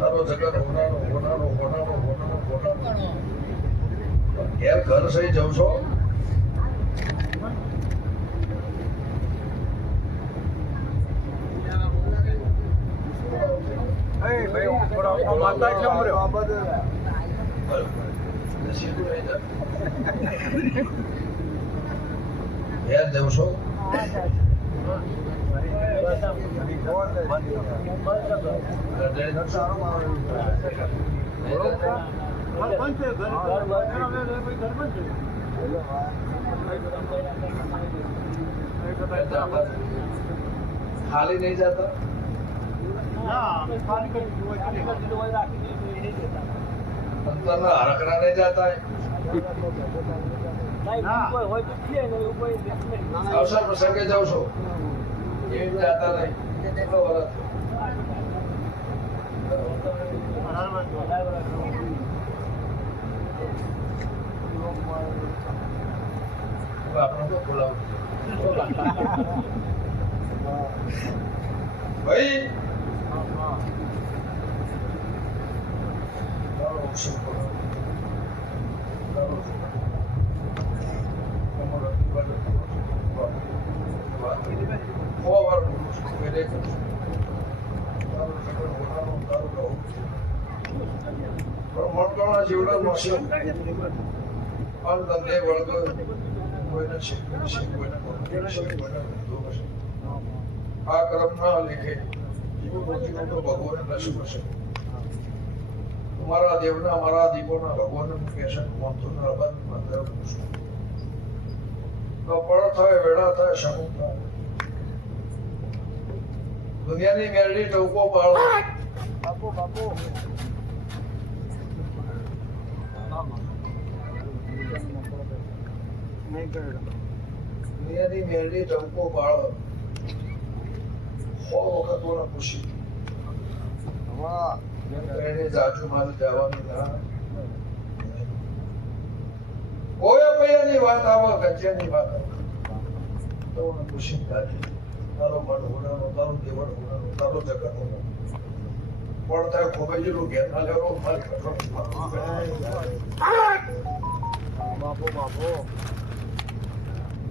તારો જગત હોનારો હોનારો હોનારો હોનારો હોનારો ઘેર ઘર સહી જવ છો. ઘેર જવ છો. ખાલી નહીં જતા? અંતરના હરકરા નહીં જતા અવસર પ્રસંગે જાવ છો? એ જતા નહીં કેટલો વરસ આપણે તો બોલાવું ભાઈ તારો અવસર કરો. તારો તમારો અધિકાર વાત કરી ભાઈ. સો વાર બોલું છું. પહેલે કહું છું. તારો સગન હોનારો, તારો કહું છું. પણ મણકાણા જેવડા છે કોઈને ધંધો હશે આ ક્રમ ના લેખે વેળા થાય શમુ થાય દુનિયાની મેરડી ટોકો પાડો. દુનિયાની મેરડી ટંકો પાળો સો વખત ઓલા ખુશી એને જાજુ મારે જવાની ના કોઈ પૈયાની વાત આવે ગજ્જાની વાત આવે તો મને ખુશી થાય તારો મન હોનારો તારો દેવડ હોનારો તારો જગત પણ તારે ખોબાઈ જેટલું ઘેર ના લેવો, મારી કઠોળ બાપો.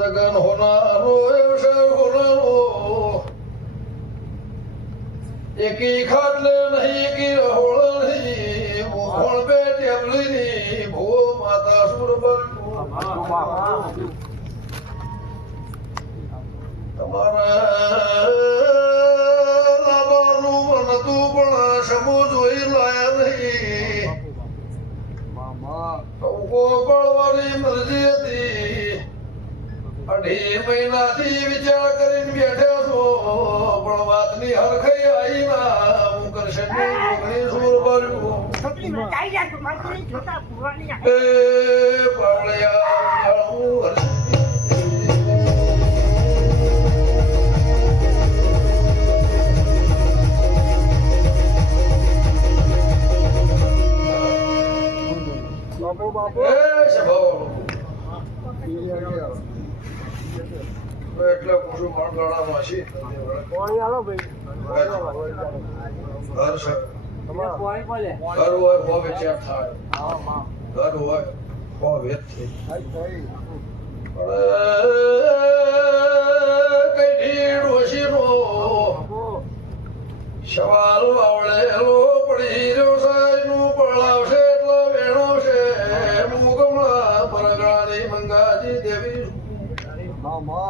જગન હોનારો એવશે હોનારો એકી ખાટલે નહીં એકી રહોળ નહીં મોહણ બે ટેબલી ની ભો માતા સુર મામા તમારા લાબાનું નતું પણ સમો જોઈ લાયા નહીં મામા ટૂંકો પડવાની મરજી હતી અઢી મહિનાથી વિચાર કરીને બેઠા છો. પણ વાતની હરખઈ આવી ના હું કરશે જોગણી સુર ભર્યું એ પાવળિયા. એટલે પૂછું પાણી આલો ભાઈ. ઘર છે. ઘર હોય હો વિચાર થાય. ઘર હોય હો વેત થઈ કઈ ઢીડ સવાલ વાવળેલો પડી રહ્યો સાયનું પળાવશે એટલો વેણો છે. મુગમણા પરગણાની મંગાજી દેવી. મામા.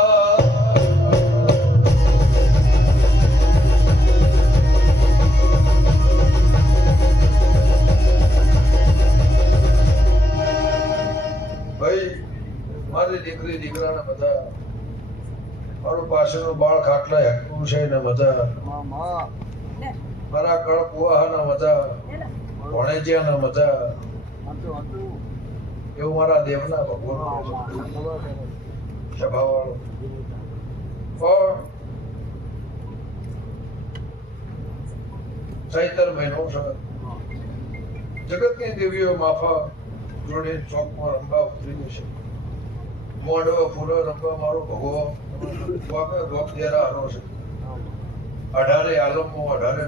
ભાઈ, મારી દીકરી, દીકરાને બધા મારું પાછળનું બાળ ખાટલા હેકું છે ને બધા મારા કળ કુવાહાના મજા ભણેજિયાના હતું એવું મારા દેવના ભગવાન સભાવાળો. પણ ચૈતર મહિનો છે. જગતની દેવીઓ માફા જોડે ચોકમાં રંબા ઉતરી છે. મોડો ફૂલો રંબા મારો ભગવો. ગોપે ગોપ દેરા હારો છે. અઢારે આલમો, અઢારે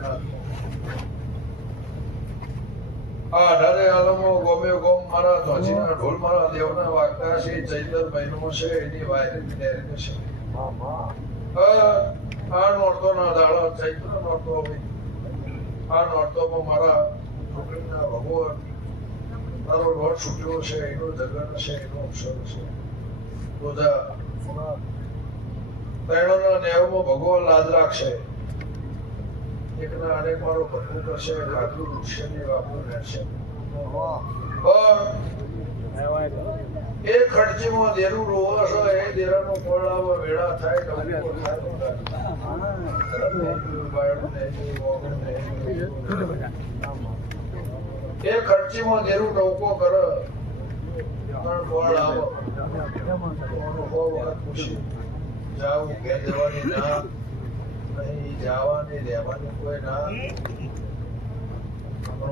આ અઢારે આલમો ગોમે ગોમ મારા ધોજીના ઢોલ મારા દેવના વાગતા છે. ચૈતર મહિનો છે, એની વાયરી ડેરી છે. આ આ નોરતોના દાડા, ચૈત્ર નોરતો આ નોરતોમાં મારા તારો લોટ છૂટ્યો છે એનો જગન છે એનો અવસર છે. બધા પ્રેરણાના ન્યાયમાં ભગવાન લાદ રાખશે. એકના અનેક મારો ભરવું કરશે ખાધું વૃક્ષની વાપરું રહેશે પણ એ ખર્ચીમાં દેરું રોવા છો એ દેરાનો કોળામાં વેળા થાય ડંકો થાય એ ખર્ચીમાં દેરું ટોકો કરો. પણ ફળ આવો.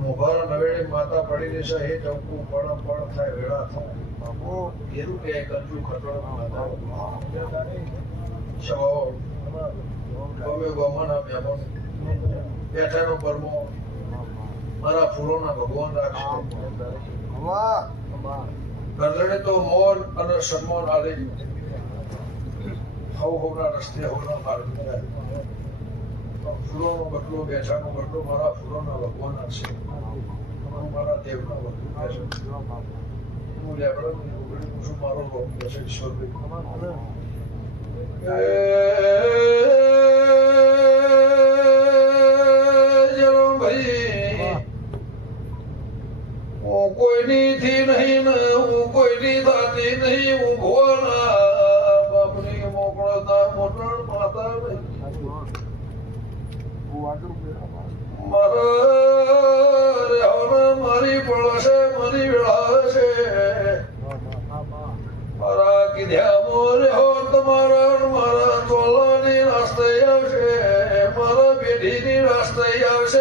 મુભારો નવેડી માતા પડી રહેશે પણ થાય, વેળા થાય. એનું કે કંજુ ખટોળ સવાઓ. ગમે બેઠાનો પરમો. મારા ફૂલોના ભગવાન રાખશે. તો મોન અને સન્માન આલે હવ હવના રસ્તે હવના માર્ગ ફૂલોનો બદલો બેઠાનો બદલો મારા ફૂલોના ભગવાન છે. મારા દેવના ભગવાન છે. હું ઉગડી છું મારો ભગવાન છે ભાઈ હું કોઈની થી નહીં ને હું કોઈની દાતી નહીં, હું ભુવાના બાપની મોકળતા મોટણ માતા નહીં. મારા મારી પડશે, મારી વેળા છે મારા કીધ્યા મોરે હો મારા ચોલાની રાસ્તે આવશે. મારા પેઢીની રાસ્તે આવશે.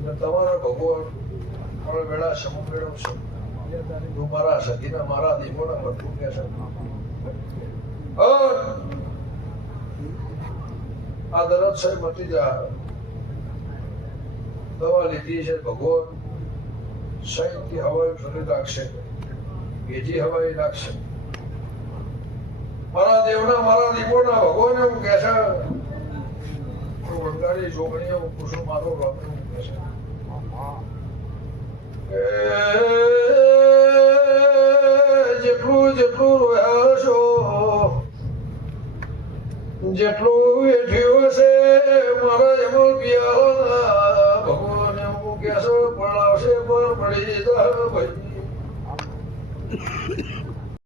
અને તમારા ભગવાન મારા વેળા સમૂહ મેળવશો. તું મારા સખીના મારા દેવોના ભરપૂર કે છે. આ દરદ છે મટી જા દવા લીધી છે ભગવાન. સૈથી હવાઈ ફરી રાખશે બીજી હવાઈ રાખશે મારા દેવના, મારા દીપોના ભગવાન એવું કહે છે. હું વંગાળી જોગણીઓ કુસુમ મારો રમે કહે છે. જેટલું જેટલું રોયા છો જેટલું વેઠ્યું છે મારા એમાં પિયાલા ભગવાન એવું કે પણ આવશે પણ જા ભાઈ.